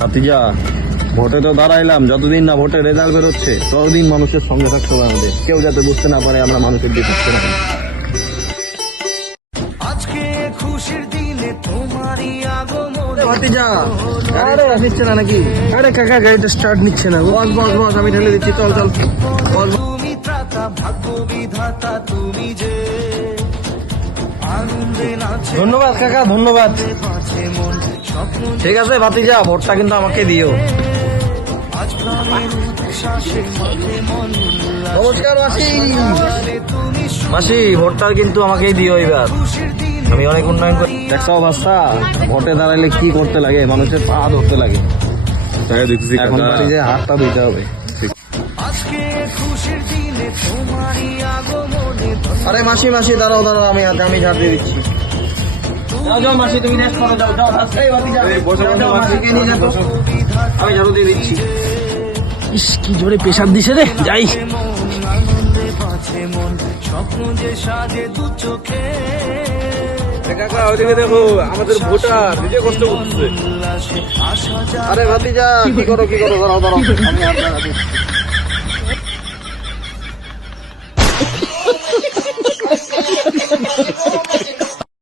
ভাতিজা, ভোটে তো দাঁড়াইলাম, যতদিন না ভোটের রেজাল্ট বেরোচ্ছে ততদিন মানুষের সঙ্গে থাকতে হবে আমাদের। কেউ যাতে বুঝতে না পারে আমরা মানুষের দিয়ে থাকতে পারি। আজকে খুশির দিনে তোমারই আগমন। ভাতিজা, আরে নিচ্ছে না নাকি? আরে কাকা গাড়িটা স্টার্ট নিচ্ছে না। বস বস বস, আমি ঠেলে দিচ্ছি, চল চল বস। তুমি ত্রাতা, ভাগ্য বিধাতা তুমি যে, আনন্দে নাচে ধন্যবাদ কাকা, ধন্যবাদ। বাঁচে মন, স্বপ্ন ঠিক আছে ভাতিজা, ভোটটা কিন্তু আমাকে দিও। আজ প্রাণের উচ্ছ্বাসে মাঝে মন উল্লাসে। নমস্কার মাসি। সকালে তুমি মাসি, ভোটটা কিন্তু আমাকেই দিও এবার। খুশির দিনে আমি অনেক উন্নয়ন করি। দেখছো অবস্থা, ভোটে দাঁড়াইলে কি করতে লাগে, মানুষের পা ধরতে লাগে। এখন বাড়ি যে হাতটা ধুইতে হবে। আজকে খুশির দিনে তোমারই আগমনে। আরে মাসি মাসি, দাঁড়াও দাঁড়াও, আমি ঝাড় দিয়ে দিচ্ছি। যাও যাও মাসি, তুমি নেক্সট করো, যাও যাও। এই ভাতিজা, যাও, যাও, মাসিকে নিয়ে যাও তো। আমি ঝাড়ু দিয়ে দিচ্ছি। ইস কি জোরে প্রেশার দিছে রে, যাই। মন আনন্দে বাঁচে মন, স্বপ্ন যে সাজে দু চোখে। কাকা ওইদিকে দেখো, আমাদের ভোটার নিজে কষ্ট করছে। উল্লাসে আসা যায় আরে ভাতিজা, কি করো দাঁড়াও দাঁড়াও, আমি আর দাঁড়াচ্ছি।